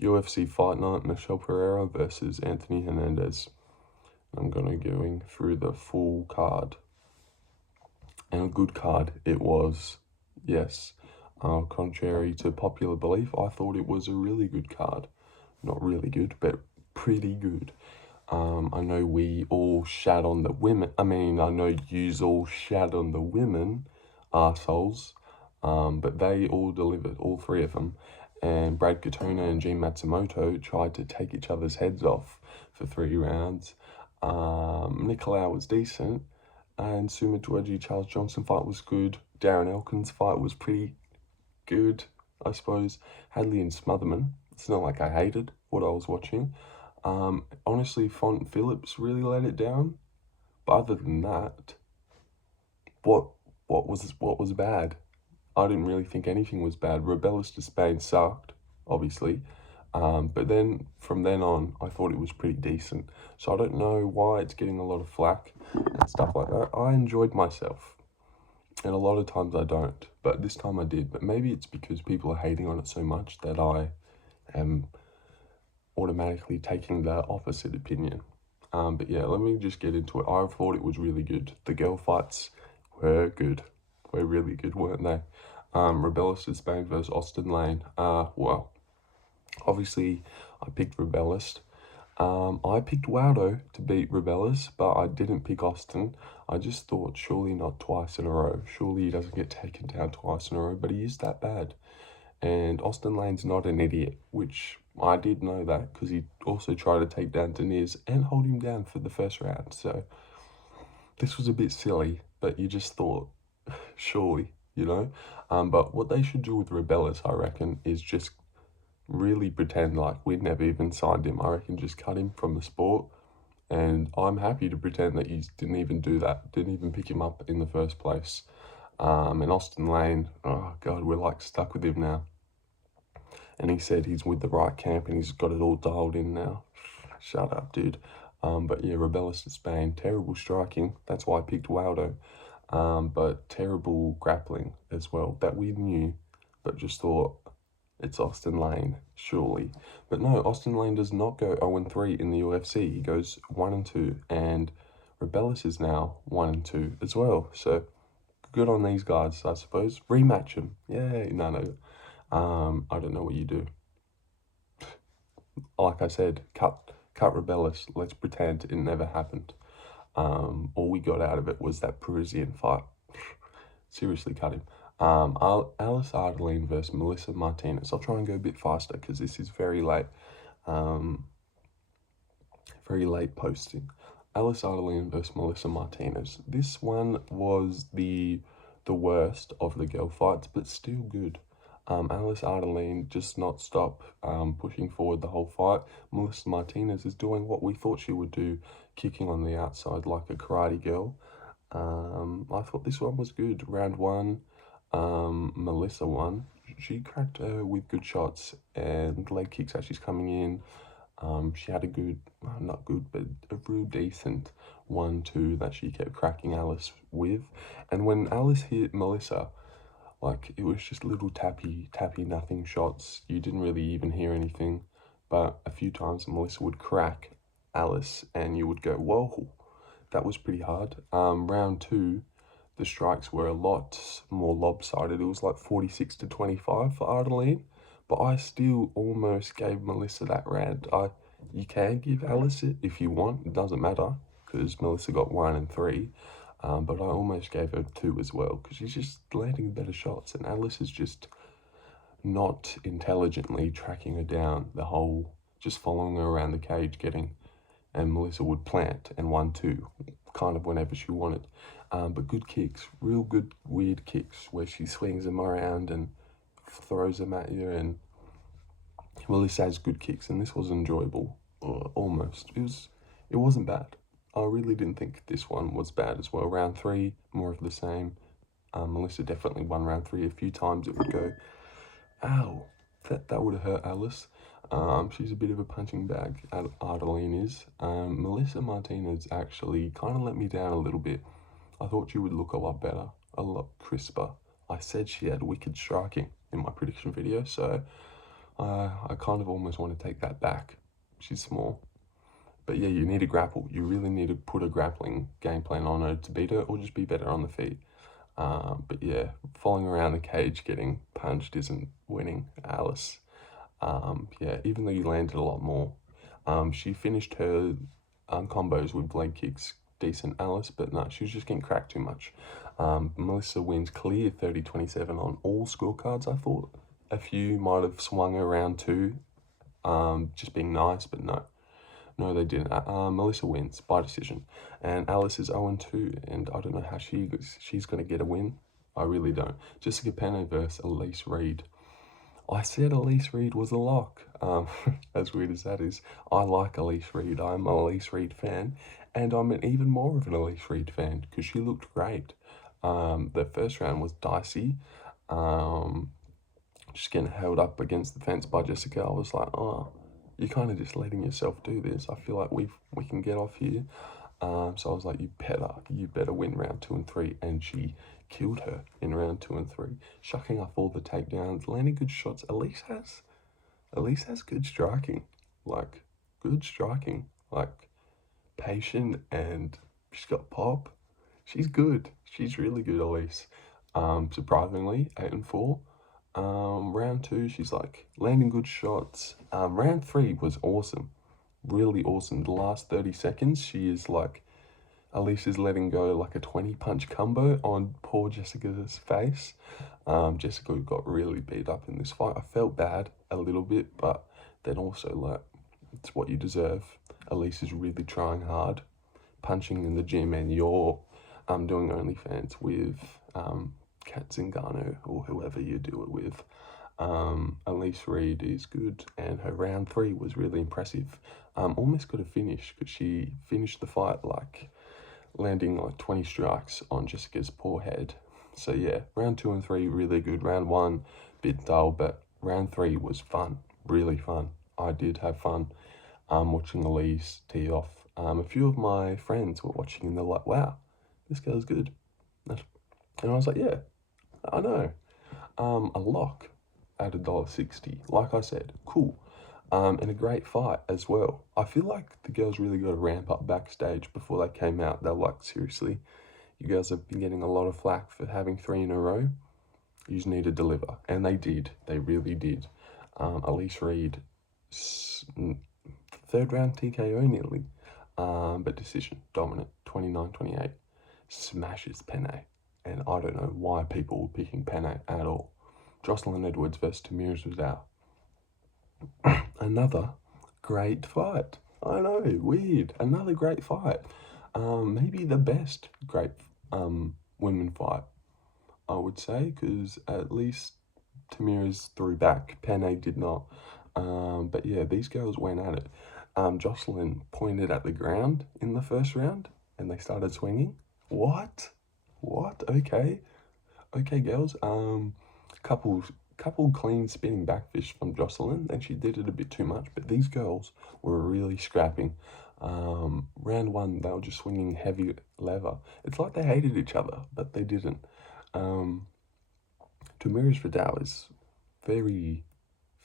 UFC Fight Night, Michel Pereira versus Anthony Hernandez. I'm going through the full card. And a good card it was, yes. Contrary to popular belief, I thought it was a really good card. Not really good, but pretty good. I know we all shat on the women. I know yous all shat on the women, arseholes. But they all delivered, all three of them. And Brad Katona and Jean Matsumoto tried to take each other's heads off for 3 rounds. Nicolau was decent. And Sumadaerji Charles Johnson fight was good. Darren Elkins fight was pretty good, I suppose. Hadley and Smotherman. It's not like I hated what I was watching. Honestly, Phillips really let it down. But other than that, what was bad? I didn't really think anything was bad. Robelis Despaigne sucked, obviously. But then, from then on, I thought it was pretty decent. So I don't know why it's getting a lot of flack and stuff like that. I enjoyed myself. And a lot of times I don't. But this time I did. But maybe it's because people are hating on it so much that I am automatically taking the opposite opinion. But yeah, let me just get into it. I thought it was really good. The girl fights were good. Were really good, weren't they? Robelis Despaigne versus Austen Lane. Well, obviously I picked Robelis. I picked Waldo to beat Robelis, but I didn't pick Austen. I just thought, surely not twice in a row. Surely he doesn't get taken down twice in a row, but he is that bad. And Austen Lane's not an idiot, which I did know that, because he also tried to take down Tamires and hold him down for the first round. So this was a bit silly, but you just thought, surely, you know? But what they should do with Robelis, I reckon, is just really pretend like we never even signed him. I reckon just cut him from the sport. And I'm happy to pretend that he didn't even do that, didn't even pick him up in the first place. And Austen Lane, oh God, we're like stuck with him now. And he said he's with the right camp and he's got it all dialed in now. Shut up, dude. But yeah, Robelis Despaigne, terrible striking. That's why I picked Waldo. But terrible grappling as well. That we knew, but just thought, it's Austen Lane, surely. But no, Austen Lane does not go 0-3 in the UFC. He goes 1-2, and Robelis is now 1-2 as well. So good on these guys, I suppose. Rematch him. Yay. No. I don't know what you do. Like I said, cut Robelis. Let's pretend it never happened. All we got out of it was that Parisian fight. Seriously, cut him. Alice Ardelean versus Melissa Martinez. I'll try and go a bit faster because this is very late. Very late posting. Alice Ardelean versus Melissa Martinez. This one was the worst of the girl fights, but still good. Alice Ardelean just not stop pushing forward the whole fight. Melissa Martinez is doing what we thought she would do, kicking on the outside like a karate girl. I thought this one was good. Round 1, Melissa won. She cracked her with good shots and leg kicks as she's coming in. She had a good, not good, but a real decent 1-2 that she kept cracking Alice with. And when Alice hit Melissa, like, it was just little tappy, nothing shots. You didn't really even hear anything. But a few times Melissa would crack Alice and you would go, whoa, that was pretty hard. Round 2, the strikes were a lot more lopsided. It was like 46-25 for Ardelean. But I still almost gave Melissa that round. You can give Alice it if you want. It doesn't matter because Melissa got 1 and 3. But I almost gave her 2 as well because she's just landing better shots. And Alice is just not intelligently tracking her down the whole, just following her around the cage and Melissa would plant and 1-2 kind of whenever she wanted. But good kicks, real good weird kicks where she swings them around and throws them at you, and Melissa has good kicks, and this was enjoyable, almost. It wasn't bad. I really didn't think this one was bad as well. Round 3, more of the same. Melissa definitely won round 3 a few times. It would go, ow, that would have hurt Alice. She's a bit of a punching bag, Ardelean is. Melissa Martinez actually kind of let me down a little bit. I thought she would look a lot better, a lot crisper. I said she had wicked striking in my prediction video, so I kind of almost want to take that back. She's small. But yeah, you need to grapple. You really need to put a grappling game plan on her to beat her or just be better on the feet. But yeah, falling around the cage getting punched isn't winning Alice. Yeah, even though you landed a lot more. She finished her combos with leg kicks decent, Alice, but no, she was just getting cracked too much. Melissa wins clear 30-27 on all scorecards. I thought a few might have swung around too, just being nice, but no. No, they didn't. Melissa wins by decision. And Alice is 0-2, and I don't know how she's going to get a win. I really don't. Jessica Penne versus Elise Reed. I said Elise Reed was a lock. As weird as that is, I like Elise Reed. I'm an Elise Reed fan, and I'm even more of an Elise Reed fan because she looked great. The first round was dicey. Just getting held up against the fence by Jessica. I was like, oh, you're kind of just letting yourself do this. I feel like we can get off here. So I was like, you better win round 2 and 3, and she killed her in round 2 and 3, shucking off all the takedowns, landing good shots. Elise has good striking, like patient, and she's got pop. She's good. She's really good, Elise. Surprisingly, 8-4. Round 2, she's like landing good shots. Round 3 was awesome, really awesome. The last 30 seconds, she is like, Elise is letting go like a 20-punch combo on poor Jessica's face. Jessica got really beat up in this fight. I felt bad a little bit, but then also like, it's what you deserve. Elise is really trying hard, punching in the gym, and you're doing OnlyFans with Kat Zingano or whoever you do it with. Elise Reed is good, and her round 3 was really impressive. Almost got a finish because she finished the fight like landing like 20 strikes on Jessica's poor head. So yeah, round 2 and 3 really good. Round 1 bit dull, but round 3 was fun, really fun. I did have fun watching Elise tee off. A few of my friends were watching and they're like, wow, this girl's good. And I was like, yeah, I know. A lock at $1.60. Like I said, cool. And a great fight as well. I feel like the girls really got to ramp up backstage before they came out. They're like, seriously, you guys have been getting a lot of flack for having 3 in a row. You just need to deliver. And they did. They really did. Elise Reed, 3rd round TKO nearly. But decision, dominant, 29-28. Smashes Penne. And I don't know why people were picking Penne at all. Joselyn Edwards versus Tamires was out. Another great fight. I know, weird. Another great fight. Maybe the best great women fight, I would say, because at least Tamires threw back. Penne did not. But yeah, these girls went at it. Joselyn pointed at the ground in the first round, and they started swinging. What? Okay, girls. Couple clean spinning backfish from Joselyn, and she did it a bit too much, but these girls were really scrapping. Round 1, they were just swinging heavy lever. It's like they hated each other, but they didn't. Tamires Vidal is very,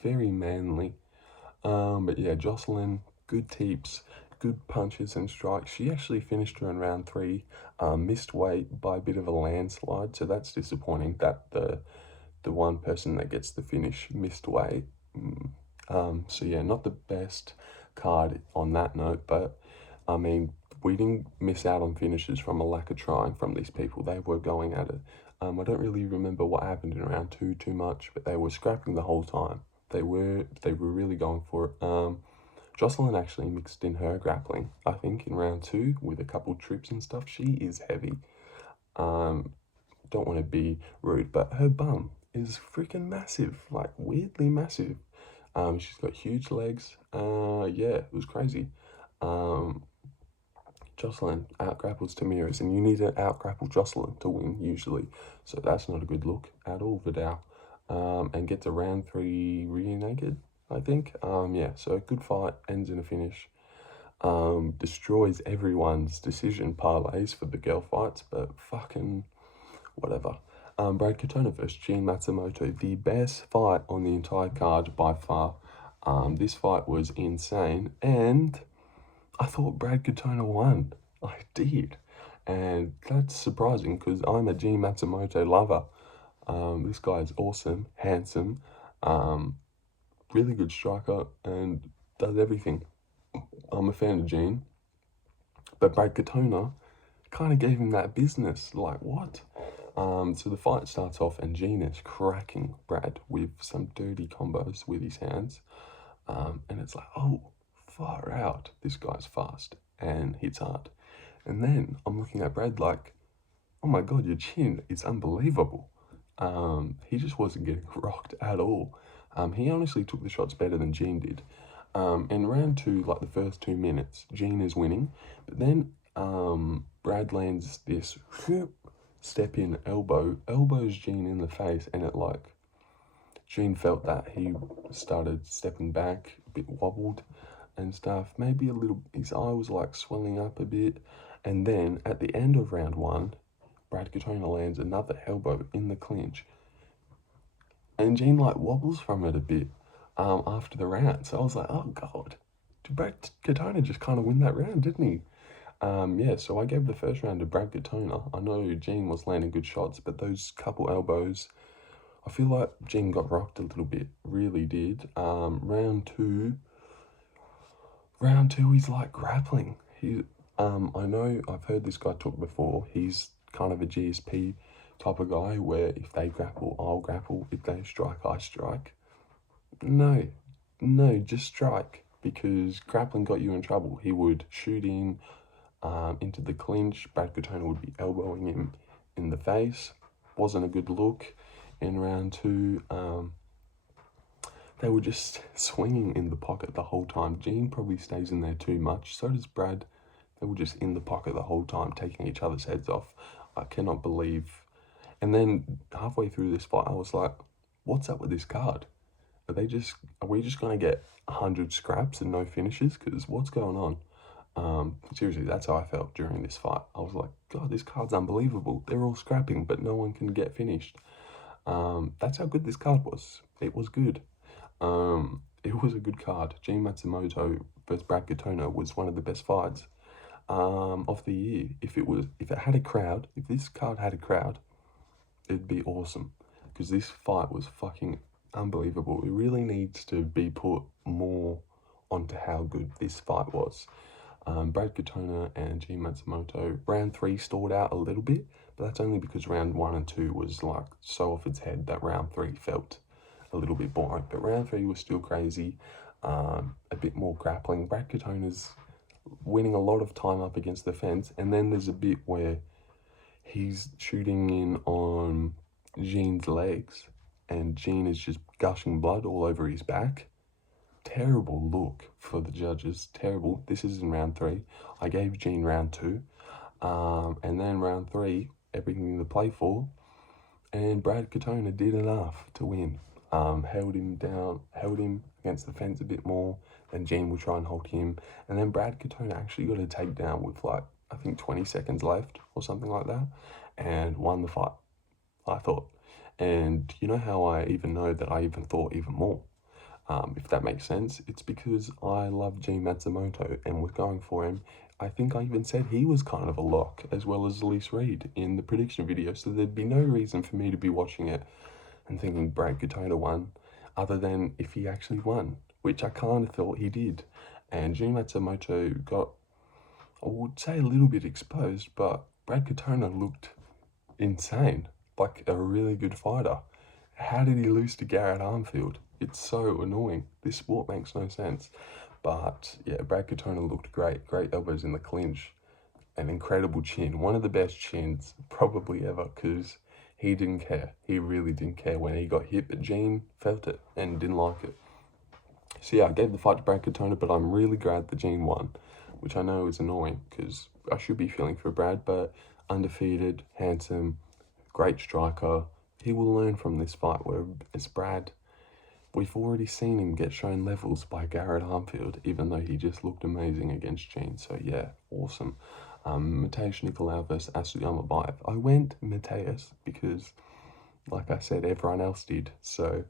very manly. But yeah, Joselyn, good teeps, good punches and strikes. She actually finished her in round 3, missed weight by a bit of a landslide, so that's disappointing that the one person that gets the finish missed weight. So yeah, not the best card on that note, but I mean, we didn't miss out on finishes from a lack of trying from these people. They were going at it. I don't really remember what happened in round 2 too much, but they were scrapping the whole time. They were really going for it. Joselyn actually mixed in her grappling, I think, in round 2 with a couple trips and stuff. She is heavy. Don't want to be rude, but her bum is freaking massive, like weirdly massive. She's got huge legs. Yeah, it was crazy. Joselyn out-grapples Tamires, and you need to out-grapple Joselyn to win, usually. So that's not a good look at all, Vidal. And gets a round 3 really naked, I think. Yeah, so a good fight, ends in a finish. Destroys everyone's decision parlays for the girl fights, but fucking whatever. Brad Katona versus Gene Matsumoto, the best fight on the entire card by far. This fight was insane, and I thought Brad Katona won. I did, and that's surprising because I'm a Gene Matsumoto lover. This guy is awesome, handsome, really good striker, and does everything. I'm a fan of Gene, but Brad Katona kind of gave him that business. Like, what? So the fight starts off, and Gene is cracking Brad with some dirty combos with his hands. And it's like, oh, far out. This guy's fast and hits hard. And then I'm looking at Brad like, oh my God, your chin is unbelievable. He just wasn't getting rocked at all. He honestly took the shots better than Gene did. In round 2, like the first 2 minutes, Gene is winning. But then Brad lands this step in elbow, elbows Gene in the face, and it like, Gene felt that. He started stepping back, a bit wobbled and stuff. Maybe a little, his eye was like swelling up a bit. And then at the end of round 1, Brad Katona lands another elbow in the clinch. And Gene like wobbles from it a bit after the round. So I was like, oh God, did Brad Katona just kind of win that round, didn't he? Yeah, so I gave the first round to Brad Katona. I know Gene was landing good shots, but those couple elbows, I feel like Gene got rocked a little bit, really did. Round two, he's like grappling. I know I've heard this guy talk before. He's kind of a GSP type of guy where if they grapple, I'll grapple. If they strike, I strike. No, just strike, because grappling got you in trouble. He would shoot in into the clinch. Brad Katona would be elbowing him in the face. Wasn't a good look. In round 2, they were just swinging in the pocket the whole time. Gene probably stays in there too much. So does Brad. They were just in the pocket the whole time, taking each other's heads off. I cannot believe. And then halfway through this fight, I was like, what's up with this card? Are we just going to get 100 scraps and no finishes? Because what's going on? Seriously, that's how I felt during this fight. I was like, God, this card's unbelievable. They're all scrapping, but no one can get finished. That's how good this card was. It was good. It was a good card. Gene Matsumoto versus Brad Katona was one of the best fights of the year. If it had a crowd, if this card had a crowd, it'd be awesome. Because this fight was fucking unbelievable. It really needs to be put more onto how good this fight was. Brad Katona and Gene Matsumoto. Round 3 stalled out a little bit, but that's only because round 1 and 2 was like so off its head that round 3 felt a little bit boring. But round 3 was still crazy, a bit more grappling. Brad Katona's winning a lot of time up against the fence, and then there's a bit where he's shooting in on Gene's legs, and Gene is just gushing blood all over his back. Terrible look for the judges, terrible. This is in round 3. I gave Gene round 2, and then round 3, everything to play for, and Brad Katona did enough to win. Held him down, held him against the fence a bit more, then Gene would try and hold him, and then Brad Katona actually got a takedown with like, I think 20 seconds left or something like that, and won the fight, I thought. And you know how I even know that I even thought even more? If that makes sense, it's because I love Gene Matsumoto and was going for him. I think I even said he was kind of a lock, as well as Elise in the prediction video, so there'd be no reason for me to be watching it and thinking Brad Katona won, other than if he actually won, which I kind of thought he did. And Gene Matsumoto got, I would say, a little bit exposed, but Brad Katona looked insane, like a really good fighter. How did he lose to Garrett Armfield? It's so annoying. This sport makes no sense. But yeah, Brad Katona looked great. Great elbows in the clinch. An incredible chin. One of the best chins probably ever, because he didn't care. He really didn't care when he got hit, but Gene felt it and didn't like it. So yeah, I gave the fight to Brad Katona, but I'm really glad that Gene won, which I know is annoying because I should be feeling for Brad, but undefeated, handsome, great striker. He will learn from this fight, whereas Brad, we've already seen him get shown levels by Garrett Armfield, even though he just looked amazing against Gene. So yeah, awesome. Mattheus Nicolau versus Almabaeyev. I went Mattheus because like I said, everyone else did. So,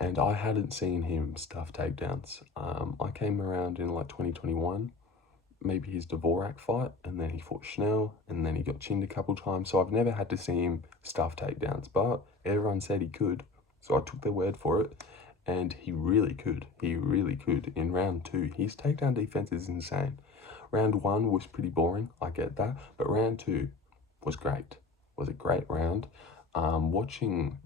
and I hadn't seen him stuff takedowns. I came around in like 2021, maybe his Dvorak fight, and then he fought Schnell, and then he got chinned a couple times. So I've never had to see him stuff takedowns, but everyone said he could. So I took their word for it, and he really could. He really could. In round 2, his takedown defense is insane. Round 1 was pretty boring, I get that, but round 2 was great. Was a great round. Watching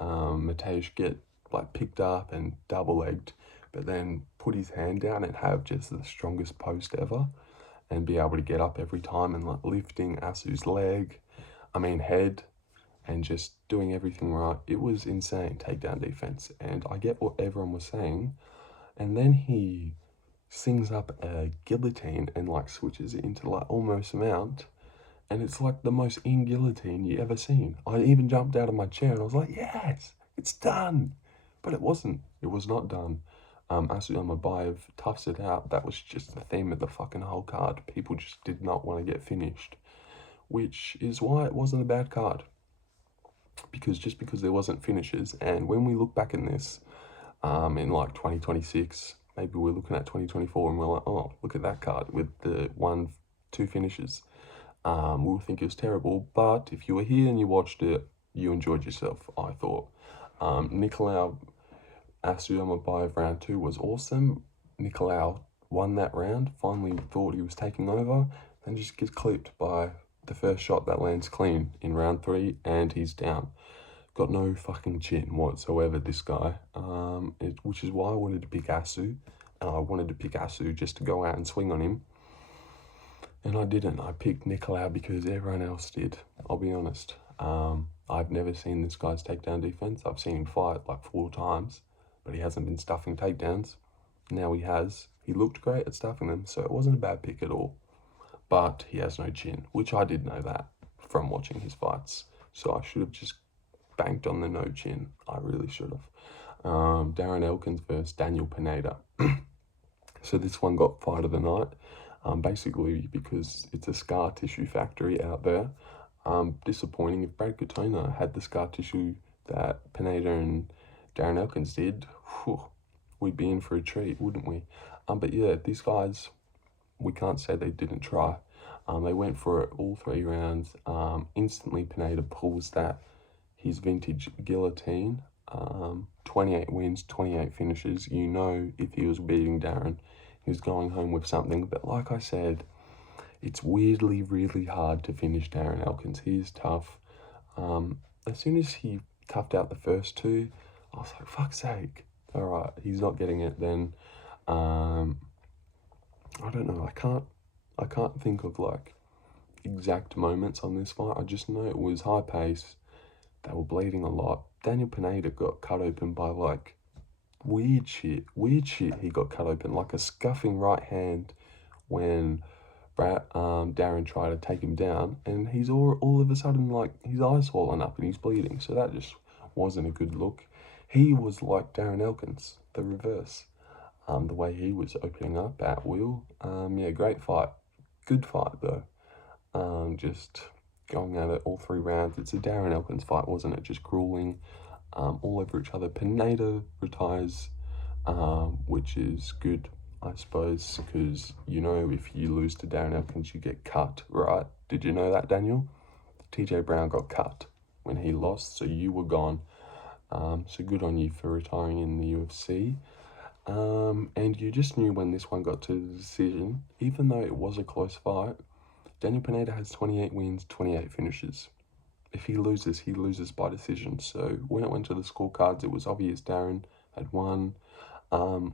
Mattheus get like picked up and double-legged, but then put his hand down and have just the strongest post ever, and be able to get up every time and like lifting Asu's head, and just doing everything right. It was insane takedown defense, and I get what everyone was saying. And then he sings up a guillotine and like switches it into like almost mount, and it's like the most in guillotine you ever seen. I even jumped out of my chair and I was like, yes, it's done. But it wasn't. It was not done. Almabaeyev toughs it out. That was just the theme of the fucking whole card. People just did not want to get finished, which is why it wasn't a bad card. Because there wasn't finishes, and when we look back in this, in like 2026, maybe we're looking at 2024, and we're like, oh, look at that card with the 1-2 finishes. We'll think it was terrible, but if you were here and you watched it, you enjoyed yourself, I thought. Nicolau Almabaeyev round 2 was awesome. Nicolau won that round, finally thought he was taking over, then just gets clipped by the first shot that lands clean in round 3, and he's down. Got no fucking chin whatsoever, this guy, which is why I wanted to pick Asu, and I wanted to pick Asu just to go out and swing on him. And I didn't. I picked Nicolau because everyone else did, I'll be honest. I've never seen this guy's takedown defense. I've seen him fight like 4 times, but he hasn't been stuffing takedowns. Now he has. He looked great at stuffing them, so it wasn't a bad pick at all. But he has no chin, which I did know that from watching his fights. So I should have just banked on the no chin. I really should have. Darren Elkins versus Daniel Pineda. So this one got fight of the night. Basically because it's a scar tissue factory out there. Disappointing. If Brad Katona had the scar tissue that Pineda and Darren Elkins did, we'd be in for a treat, wouldn't we? But yeah, these guys, we can't say they didn't try. They went for it all 3 rounds. Instantly Pineda pulls his vintage guillotine. 28 wins, 28 finishes. You know, if he was beating Darren, he was going home with something. But like I said, it's weirdly really hard to finish Darren Elkins. He is tough. As soon as he toughed out the first 2, I was like, fuck's sake. All right, he's not getting it then. I don't know. I can't think of like exact moments on this fight. I just know it was high pace. They were bleeding a lot. Daniel Pineda got cut open by like weird shit. He got cut open, like a scuffing right hand when Darren tried to take him down, and he's all of a sudden like his eyes swollen up and he's bleeding. So that just wasn't a good look. He was like Darren Elkins, the reverse. The way he was opening up at will. Yeah, great fight. Good fight though. Just going at it all 3 rounds. It's a Darren Elkins fight, wasn't it? Just grueling, all over each other. Pineda retires, which is good, I suppose, because, you know, if you lose to Darren Elkins, you get cut, right? Did you know that, Daniel? TJ Brown got cut when he lost, so you were gone. So good on you for retiring in the UFC. And you just knew when this one got to the decision, even though it was a close fight, Daniel Pineda has 28 wins, 28 finishes. If he loses by decision. So when it went to the scorecards, it was obvious Darren had won. I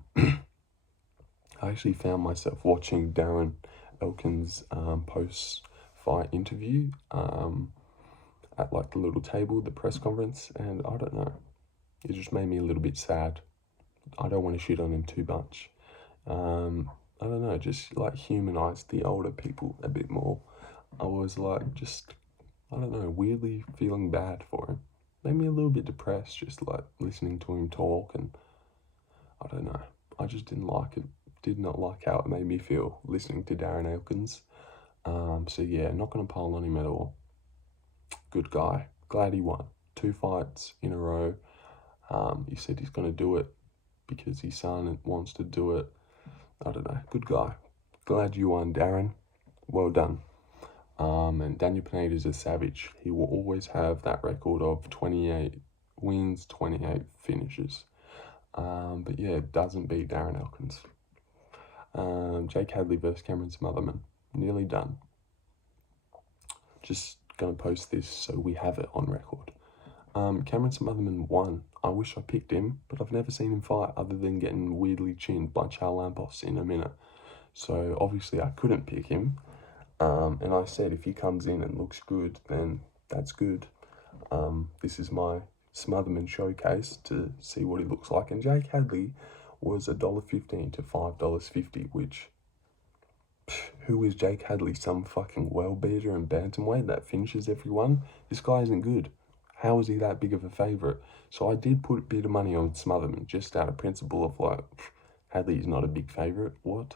actually found myself watching Darren Elkins' post-fight interview at like the little table, the press conference, and I don't know, it just made me a little bit sad. I don't want to shit on him too much. I don't know, just like humanize the older people a bit more. I was like, just, I don't know, weirdly feeling bad for him. Made me a little bit depressed, just like listening to him talk, and I don't know, I just didn't like it. Did not like how it made me feel listening to Darren Elkins. So yeah, not going to pile on him at all. Good guy. Glad he won. 2 fights in a row. He said he's going to do it because his son wants to do it. I don't know. Good guy. Glad you won, Darren. Well done. And Daniel Pineda is a savage. He will always have that record of 28 wins, 28 finishes. But yeah, it doesn't beat Darren Elkins. Jake Hadley versus Cameron Smotherman. Nearly done. Just going to post this so we have it on record. Cameron Smotherman won. I wish I picked him, but I've never seen him fight other than getting weirdly chinned by Charles Lampos in a minute. So obviously I couldn't pick him. And I said if he comes in and looks good, then that's good. This is my Smotherman showcase to see what he looks like. And Jake Hadley was $1.15 to $5.50, which, who is Jake Hadley? Some fucking well-beater and bantamweight that finishes everyone? This guy isn't good. How is he that big of a favourite? So I did put a bit of money on Smotherman, just out of principle of like, Hadley's not a big favourite, what?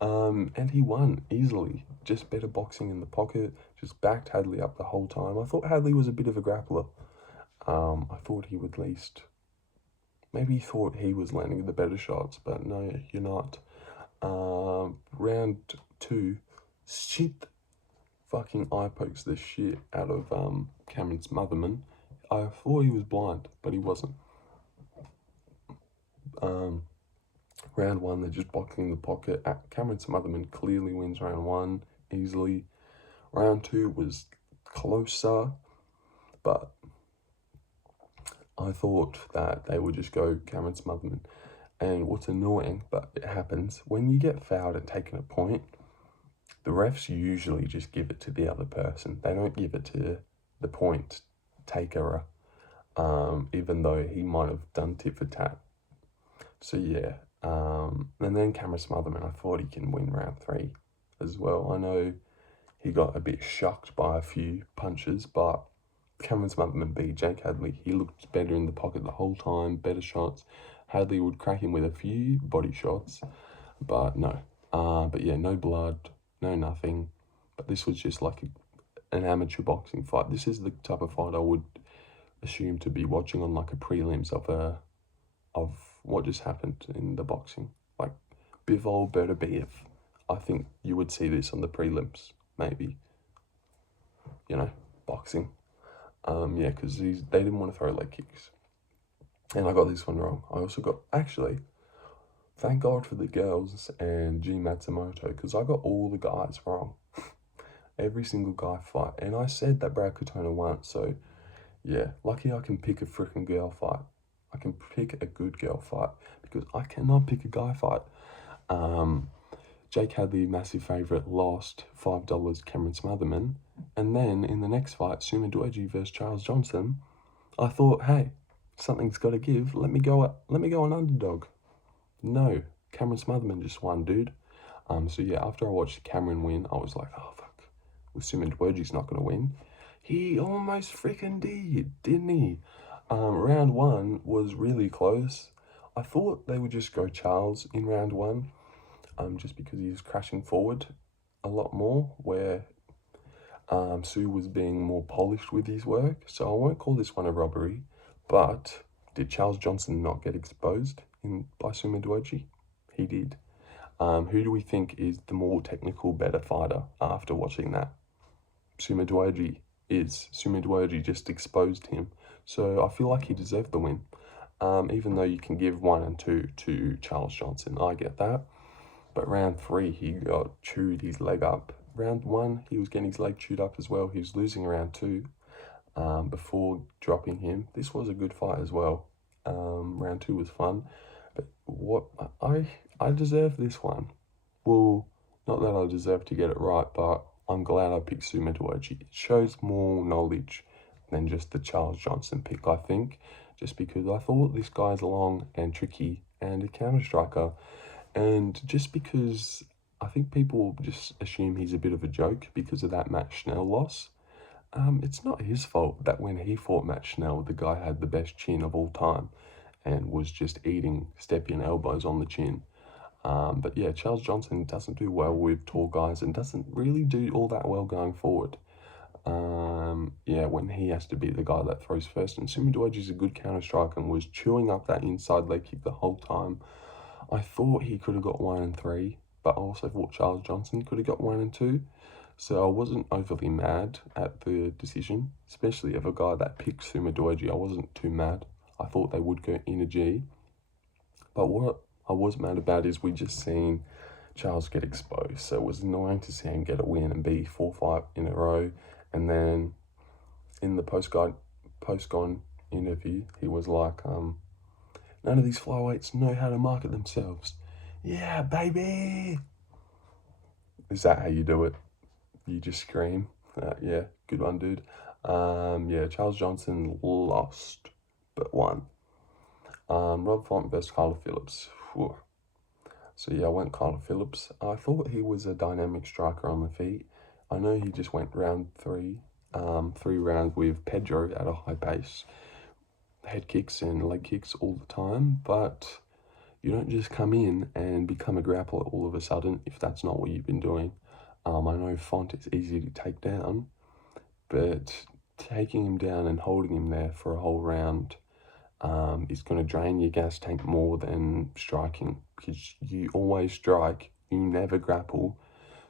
And he won easily. Just better boxing in the pocket, just backed Hadley up the whole time. I thought Hadley was a bit of a grappler. I thought he would at least, maybe he thought he was landing the better shots, but no, you're not. Round 2, shit, fucking eye pokes the shit out of Cameron Smotherman. I thought he was blind, but he wasn't. Round 1, they're just boxing in the pocket. Cameron Smotherman clearly wins round 1 easily. Round 2 was closer, but I thought that they would just go Cameron Smotherman. And what's annoying, but it happens, when you get fouled and taken a point, the refs usually just give it to the other person. They don't give it to the point taker, even though he might have done tit for tat. So yeah, and then Cameron Smotherman, I thought he can win round 3 as well. I know he got a bit shocked by a few punches, but Cameron Smotherman beat Jake Hadley. He looked better in the pocket the whole time, better shots. Hadley would crack him with a few body shots, but no. But yeah, no blood, no nothing. But this was just like an amateur boxing fight. This is the type of fight I would assume to be watching on like a prelims of what just happened in the boxing. Like Vidal Bertabayev. I think you would see this on the prelims, maybe. You know, boxing. Yeah, because they didn't want to throw leg kicks. And I got this one wrong. I also got, actually, thank God for the girls and G Matsumoto, because I got all the guys wrong. Every single guy fight. And I said that Katona won, so yeah, lucky I can pick a freaking girl fight. I can pick a good girl fight, because I cannot pick a guy fight. Jake Hadley, massive favourite, lost $5 Cameron Smotherman. And then in the next fight, Sumadaerji versus Charles Johnson, I thought, hey, something's got to give. Let me go an underdog. No, Cameron Smotherman just won, dude. So yeah, after I watched Cameron win, I was like, oh fuck, well, Sumadaerji's not gonna win. He almost freaking did, didn't he? Round 1 was really close. I thought they would just go Charles in round 1, just because he was crashing forward a lot more, where Sue was being more polished with his work. So I won't call this one a robbery. But did Charles Johnson not get exposed by Sumadaerji? He did. Who do we think is the more technical, better fighter after watching that? Sumadaerji is. Sumadaerji just exposed him. So I feel like he deserved the win. Even though you can give 1 and 2 to Charles Johnson. I get that. But round 3, he got chewed his leg up. Round 1, he was getting his leg chewed up as well. He was losing round 2. Before dropping him. This was a good fight as well. Round 2 was fun, but what I deserve this one. Well, not that I deserve to get it right, but I'm glad I picked Sumadaerji. It shows more knowledge than just the Charles Johnson pick, I think, just because I thought this guy's long and tricky and a counter striker, and just because I think people just assume he's a bit of a joke because of that Matt Schnell loss. It's not his fault that when he fought Matt Schnell, the guy had the best chin of all time and was just eating stepping elbows on the chin. But yeah, Charles Johnson doesn't do well with tall guys and doesn't really do all that well going forward. Yeah, when he has to be the guy that throws first. And Sumadaerji is a good counter striker and was chewing up that inside leg kick the whole time. I thought he could have got 1 and 3, but I also thought Charles Johnson could have got 1 and 2. So I wasn't overly mad at the decision, especially of a guy that picked Sumadaerji. I wasn't too mad. I thought they would go in a G. But what I was mad about is we just seen Charles get exposed. So it was annoying to see him get a win and be 4-5 in a row. And then in the post-gon interview, he was like, none of these flyweights know how to market themselves. Yeah, baby! Is that how you do it? You just scream? Yeah, good one, dude. Yeah, Charles Johnson lost, but won. Rob Font versus Carla Phillips. Whew. So yeah, I went Carla Phillips. I thought he was a dynamic striker on the feet. I know he just went round 3, 3 rounds with Pedro at a high pace. Head kicks and leg kicks all the time, but you don't just come in and become a grappler all of a sudden if that's not what you've been doing. I know Font is easy to take down, but taking him down and holding him there for a whole round is going to drain your gas tank more than striking, because you always strike, you never grapple.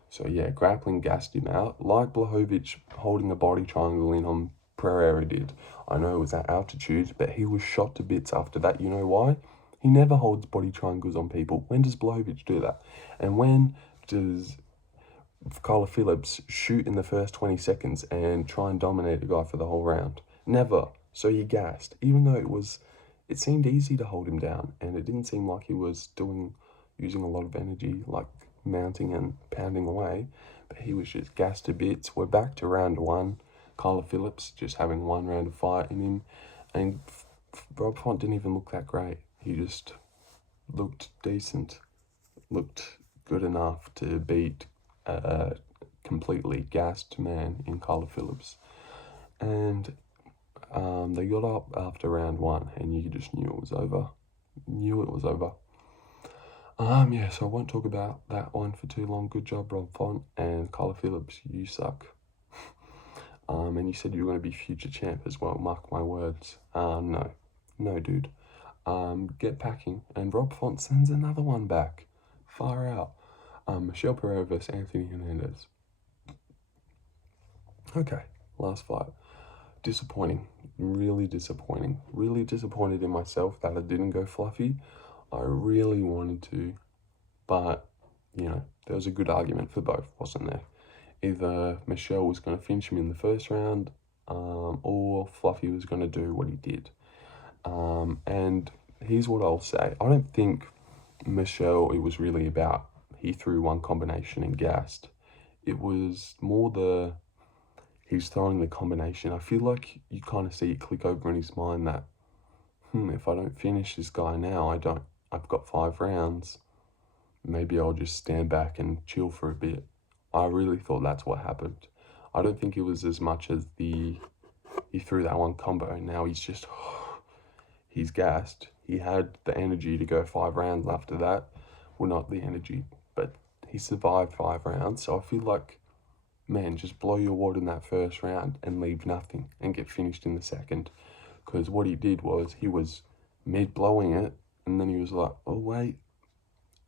So yeah, grappling gassed him out, like Blachowicz holding a body triangle in on Pereira did. I know it was at altitude, but he was shot to bits after that. You know why? He never holds body triangles on people. When does Blachowicz do that? And when does Carla Phillips shoot in the first 20 seconds and try and dominate a guy for the whole round? Never. So he gassed, even though it seemed easy to hold him down, and it didn't seem like he was using a lot of energy, like mounting and pounding away, but he was just gassed to bits. We're back to round 1. Carla Phillips just having 1 round of fight in him, and Rob Font didn't even look that great. He just looked decent, looked good enough to beat a completely gassed man in Carla Phillips. And they got up after round 1, and you just knew it was over. Yeah, so I won't talk about that one for too long. Good job, Rob Font, and Carla Phillips, you suck. And you said you were going to be future champ as well, mark my words. No, dude. Get packing, and Rob Font sends another one back. Far out. Michel Pereira versus Anthony Hernandez. Okay, last fight. Disappointing, really disappointing. Really disappointed in myself that I didn't go fluffy. I really wanted to, but, there was a good argument for both, wasn't there? Either Michel was going to finish him in the first round, or Fluffy was going to do what he did. And here's what I'll say. I don't think Michel, it was really about he threw one combination and gassed. It was more he's throwing the combination. I feel like you kind of see it click over in his mind that, if I don't finish this guy now, I've got 5 rounds. Maybe I'll just stand back and chill for a bit. I really thought that's what happened. I don't think it was as much as he threw that one combo and now he's gassed. He had the energy to go 5 rounds after that. Well, not the energy, but he survived 5 rounds. So I feel like, man, just blow your wad in that first round and leave nothing and get finished in the second. Because what he did was he was mid-blowing it, and then he was like, oh, wait,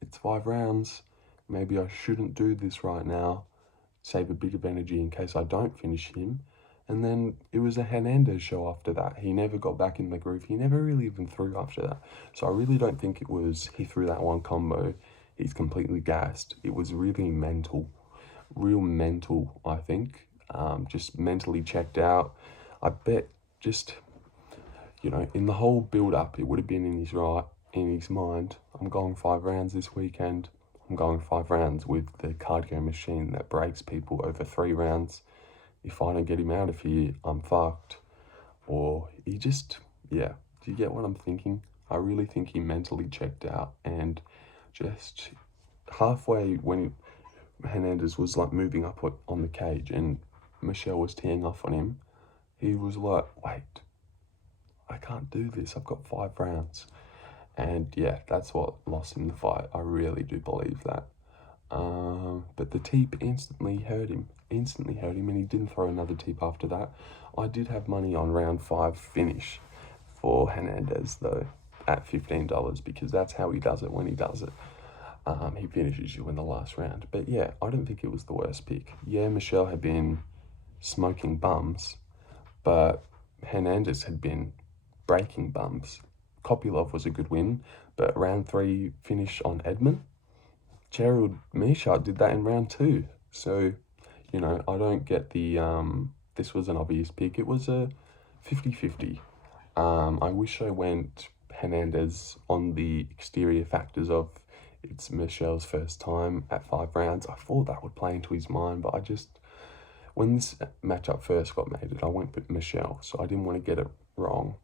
it's 5 rounds. Maybe I shouldn't do this right now. Save a bit of energy in case I don't finish him. And then it was a Hernandez show after that. He never got back in the groove. He never really even threw after that. So I really don't think it was he threw that one combo, he's completely gassed. It was really mental. Real mental, I think. Just mentally checked out. I bet just, in the whole build-up, it would have been in his mind, I'm going 5 rounds this weekend. I'm going 5 rounds with the cardio machine that breaks people over 3 rounds. If I don't get him out of here, I'm fucked. Or he just, do you get what I'm thinking? I really think he mentally checked out, and just halfway when Hernandez was like moving up on the cage and Michel was teeing off on him, he was like, wait, I can't do this. I've got 5 rounds. And yeah, that's what lost him the fight. I really do believe that. But the teep instantly hurt him, and he didn't throw another teep after that. I did have money on round 5 finish for Hernandez, though, at $15, because that's how he does it when he does it. He finishes you in the last round. But yeah, I don't think it was the worst pick. Yeah, Michel had been smoking bums, but Hernandez had been breaking bums. Kopylov was a good win, but round 3 finish on Edmund. Gerald Meerschaert did that in round 2. So, you know, I don't get the, this was an obvious pick. It was a 50-50. I wish I went Hernandez on the exterior factors of it's Michel's first time at 5 rounds. I thought that would play into his mind, but I just, when this matchup first got made, I went with Michel, so I didn't want to get it wrong.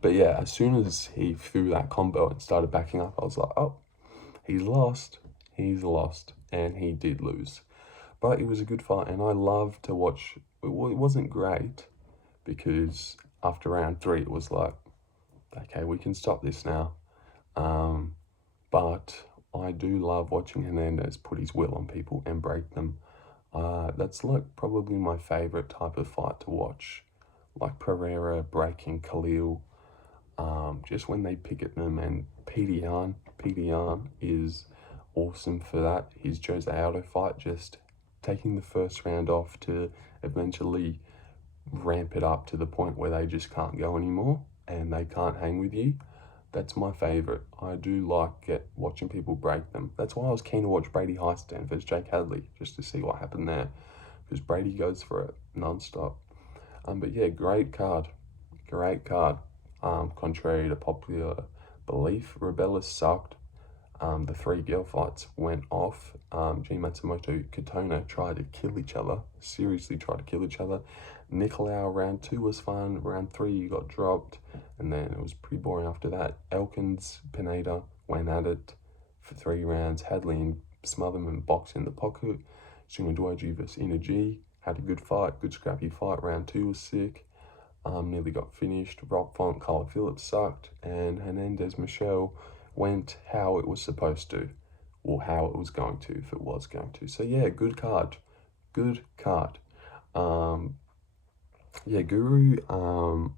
But yeah, as soon as he threw that combo and started backing up, I was like, oh, he's lost, and he did lose. But it was a good fight, and I love to watch. It wasn't great, because after round 3, it was like, okay, we can stop this now. But I do love watching Hernandez put his will on people and break them. That's like probably my favorite type of fight to watch. Like Pereira breaking Khalil, just when they pick at them, and Pineda is awesome for that. His Jose Aldo fight, just taking the first round off to eventually ramp it up to the point where they just can't go anymore and they can't hang with you. That's my favourite. I do like watching people break them. That's why I was keen to watch Brady Heistan versus Jake Hadley, just to see what happened there, because Brady goes for it non-stop. But yeah, great card. Contrary to popular belief, Robelis sucked. The 3 girl fights went off. Matsumoto, Katona tried to kill each other. Seriously tried to kill each other. Nicolau, round 2 was fun. Round 3, you got dropped. And then it was pretty boring after that. Elkins, Pineda went at it for 3 rounds. Hadley and Smotherman boxed in the pocket. Sumadaerji versus Energy had a good fight, good scrappy fight. Round 2 was sick. Nearly got finished. Rob Font, Carl Phillips sucked. And Hernandez, Michel went how it was supposed to, or how it was going to, if it was going to. So yeah, good card. Yeah, Guru, MMA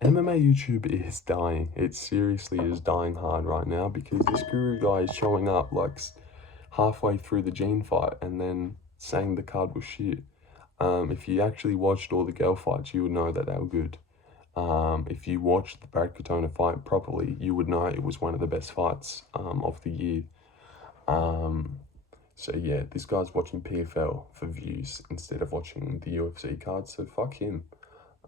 YouTube is dying. It seriously is dying hard right now, because this Guru guy is showing up like halfway through the Gene fight and then saying the card was shit. If you actually watched all the girl fights, you would know that they were good. If you watched the Brad Katona fight properly, you would know it was one of the best fights of the year. So yeah, this guy's watching PFL for views instead of watching the UFC cards, so fuck him.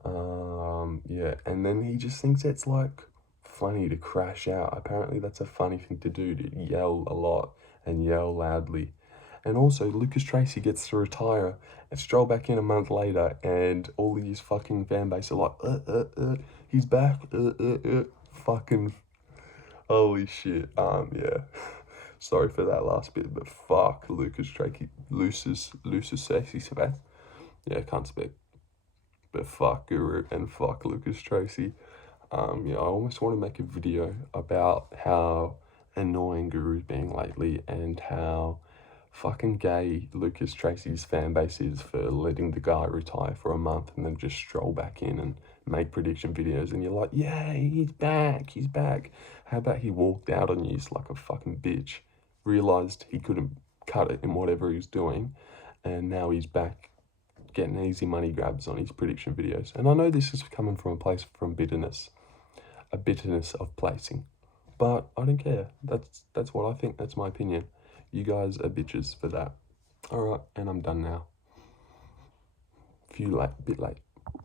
Yeah, and then he just thinks it's like funny to crash out. Apparently that's a funny thing to do, to yell a lot and yell loudly. And also, Lucas Tracy gets to retire and stroll back in a month later, and all these fucking fan base are like, he's back, fucking, holy shit, yeah. Sorry for that last bit, but fuck Lucas Tracy, Lucis Sexy Sabbath. Yeah, can't speak. But fuck Guru and fuck Lucas Tracy. Yeah, I almost want to make a video about how annoying Guru's being lately, and how fucking gay Lucas Tracy's fan base is for letting the guy retire for a month and then just stroll back in and make prediction videos, and you're like, yay, he's back. How about he walked out on you like a fucking bitch, realised he couldn't cut it in whatever he was doing, and now he's back getting easy money grabs on his prediction videos. And I know this is coming from a place from bitterness, a bitterness of placing, but I don't care. That's what I think. That's my opinion. You guys are bitches for that. Alright, and I'm done now. Bit late.